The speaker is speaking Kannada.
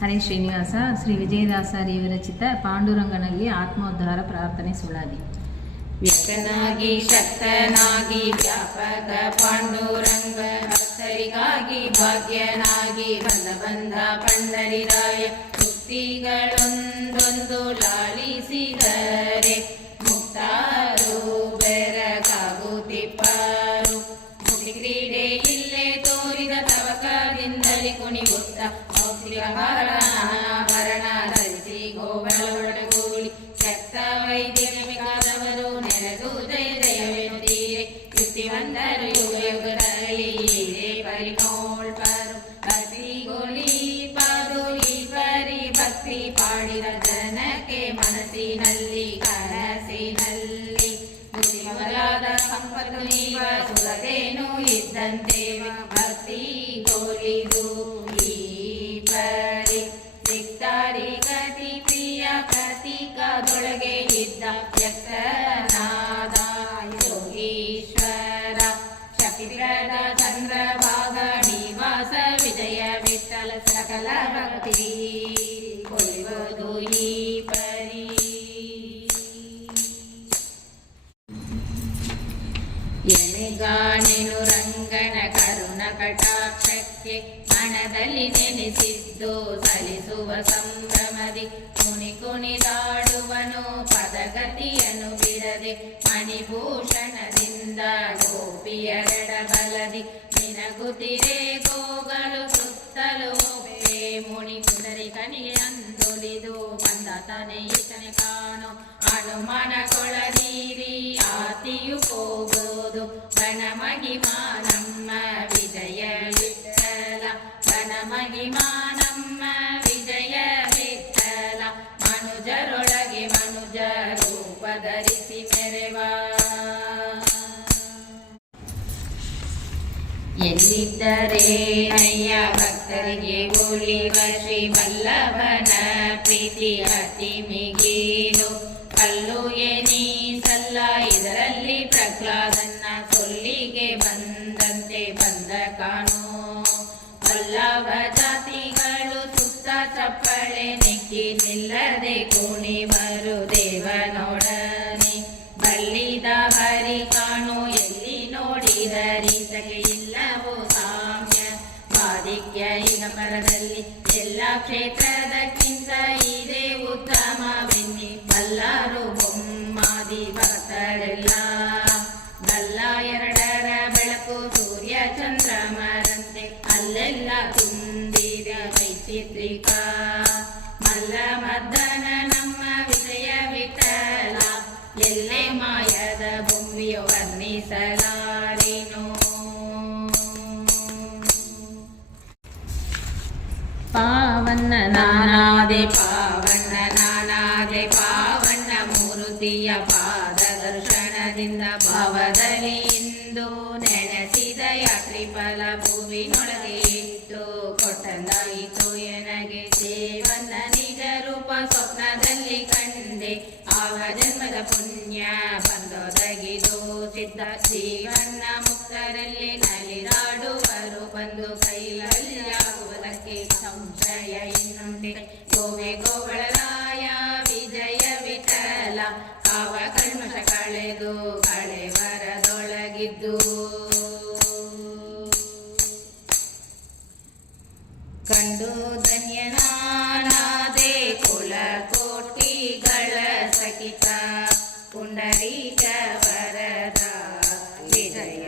ಹರೇ ಶ್ರೀನಿವಾಸ. ಶ್ರೀ ವಿಜಯದಾಸರಿ ವಿರಚಿತ ಪಾಂಡುರಂಗನಲ್ಲಿ ಆತ್ಮೋದ್ಧಾರ ಪ್ರಾರ್ಥನೆ ಸುಳಾದಿ. ವ್ಯಕ್ತನಾಗಿ ಶಕ್ತನಾಗಿ ವ್ಯಾಪಕ ಪಾಂಡುರಂಗ ಭಕ್ತರಿಗಾಗಿ ಭಾಗ್ಯನಾಗಿ ಬಂದ ಪಂಡರಿರಾಯ ಮುಕ್ತಿಗಳೊಂದೊಂದು ಲಾಲಿಸಿದರೆ ಮುಕ್ತಾರು ಬೆರಗಾಗುತ್ತಿಪ್ಪರು. ಮುಕ್ತಿ ಕ್ರೀಡೆ ಇಲ್ಲೇ ತೋರಿದ ತವಕದಿಂದಲೇ ಕುಣಿಯುತ್ತ ಭರಣ ಧರಿಸಿ ಗೋಗಳೊಡಗೂಡಿ ಶಕ್ತ ವೈದ್ಯಮಿಕಾದವರು ನೆರೆದು ಜಯ ಜಯವೆನುತ್ತೀರೆ. ಕೃತಿವಂತರು ಯುಗ ಯುಗದಲ್ಲಿ ಪರಿಮೋಳ್ಪರು ಭಕ್ತಿಗೊಳಿಪದು ಈ ಪರಿ ಭಕ್ತಿ ಪಾಡಿದ ಜನಕ್ಕೆ ಮನಸ್ಸಿನಲ್ಲಿ ಕನಸಿನಲ್ಲಿ ಮುಗಿ ಮೊದಲಾದ ಸಂಪತ್ತು ನೀವ ಸುರದೇನು ಇದ್ದಂತೆ ಭಕ್ತಿ ಗೋಲಿದು ಸಿಕ್ತಾರಿ ಗತಿ ಪ್ರಿಯ ಪ್ರತೀಕದೊಳಗೆ ಇದ್ದ ವ್ಯಕ್ತನಾದ ಯೋಗೀಶ್ವರ ಶಕ್ತಿರದ ಚಂದ್ರಭಾಗ ನಿವಾಸ ವಿಜಯ ವಿಠಲ ಸಕಲ ಭಕ್ತಿ ಕೊಡುವುದು ಈ ಪರಿ. ಎಣೆಗಾಣೆನು ರಂಗನ ಕರುಣ ಕಟಾಕ್ಷಕ್ಕೆ ಮನದಲ್ಲಿ ನೆನೆಸಿದ್ದು ಸಲಿಸುವ ಸಂಭ್ರಮದಿ ಕುಣಿ ಕುಣಿದಾಡುವನು ಪದಗತಿಯನ್ನು ಬಿಡದೆ ಮಣಿಭೂಷಣದಿಂದ ಗೋಪಿಯರಡ ಬಲದಿ ನಿನಗುತ್ತಿರೆ ಗೋಗಲು ಸುತ್ತಲೂ ಒಪ್ಪೆ ಮುನಿ ಪುನರಿ ಕನಿಗೆ ಅಂದೊಲಿದು ಬಂದ ತನೆ ಈತನೆ ಕಾಣು ಅನುಮಾನ ಕೊಳದೀರಿ ಆತಿಯು ಹೋಗೋದು ಬನ ಮಹಿಮಾ ನಮ್ಮ ವಿಜಯ ವಿಠಲ ಬನ ಮಹಿಮಾ ನಮ್ಮ ವಿಜಯ ವಿಠಲ ಮನುಜರೊಳಗೆ ಮನುಜ ರೂಪ ಧರಿಸಿ ಮೆರೆವ. ಎಲ್ಲಿದ್ದರೆ ಅಯ್ಯ ಭಕ್ತರಿಗೆ ಒಲಿವ ಶ್ರೀ ವಲ್ಲಭನ ಪ್ರೀತಿ ಅತಿ ಮಿಗೀನು ಕಲ್ಲು ಎನೀಸಲ್ಲ ಇದರಲ್ಲಿ ಪ್ರಹ್ಲಾದನ್ನ ಸೊಲ್ಲಿಗೆ ಬಂದಂತೆ ಬಂದ ಕಾಣೋ. ವಲ್ಲಭ ಜಾತಿಗಳು ಸುತ್ತ ಚಪ್ಪಳೆ ನೆಕ್ಕಿ ನಿಲ್ಲದೆ ಕುಣಿವರು ದೇವನೊಡನೆ ಬಲ್ಲಿದ ಹರಿ ಕಾಣು ಎಲ್ಲಿ ನೋಡಿದರೀತಗೆ ಇಲ್ಲವೋ ಸಾಮ್ಯ ಮಾದಿಕ್ಯ ಈಗ ಪರದಲ್ಲಿ ಎಲ್ಲ ಕ್ಷೇತ್ರದಕ್ಕಿಂತ ಇದೇ ಉತ್ತಮವೆನ್ನಿ ಬಲ್ಲಾರು ಬೊಮ್ಮಾದಿ ಭಕ್ತರೆಲ್ಲ. ಬಲ್ಲ ಎರಡರ ಬೆಳಕು ಸೂರ್ಯ ಚಂದ್ರಮರಂತೆ ಅಲ್ಲೆಲ್ಲ ತುಂಬಿದ ವೈಚಿತ್ರಿಕ ಮಲ್ಲ ಮದ್ದನ ನಮ್ಮ ವಿಜಯ ವಿಠಲ ಎಲ್ಲೇ ಮಾಯದ ಬೊಂಬಿಯ ವರ್ಣಿಸಲಾರೇನು. ಪಾವನ್ನ ನಾನಾದೆ ಪಾವನ್ನ ನಾನಾದೆ ಪಾವನ್ನ ಮೂರುತಿಯ ಪಾದ ದರ್ಶನದಿಂದ ಭಾವದಲ್ಲಿ ಇಂದು ನೆನೆಸಿದ ಯಾತ್ರಿ ಫಲ ಭೂವಿನೊಳಗೆ ಇಟ್ಟು ಕೊಟ್ಟಂದಾಯಿತು ಎನಗೆ ದೇವನ ನಿಜ ರೂಪ ಸ್ವಪ್ನದಲ್ಲಿ ಕಂಡೆ ಆವ ಜನ್ಮದ ಪುಣ್ಯ ಬಂದೊದಗಿದು ಸಿದ್ಧ ಜೀವನ ಮುಕ್ತರಲ್ಲಿ ನಲಿದಾಡುವರು ಬಂದು ಕೈಯಲ್ಲಾಗುವುದಕ್ಕೆ ಸಂಶಯ ಇನ್ನುಂಟೆ. ಗೋವೆ ಗೋಗಳರಾಯ ವಿಜಯ ವಿಠಲ ಕಾವ ಕಲ್ಮಶ ಕಳೆದು ಕಳೆವರದೊಳಗಿದ್ದು ಕಂಡು ಧನ್ಯನಾದೆ ಕುಲ ಕೋಟಿಗಳ ಸಕಿತ ಪುಂಡರೀಕ ವರದ ವಿಜಯ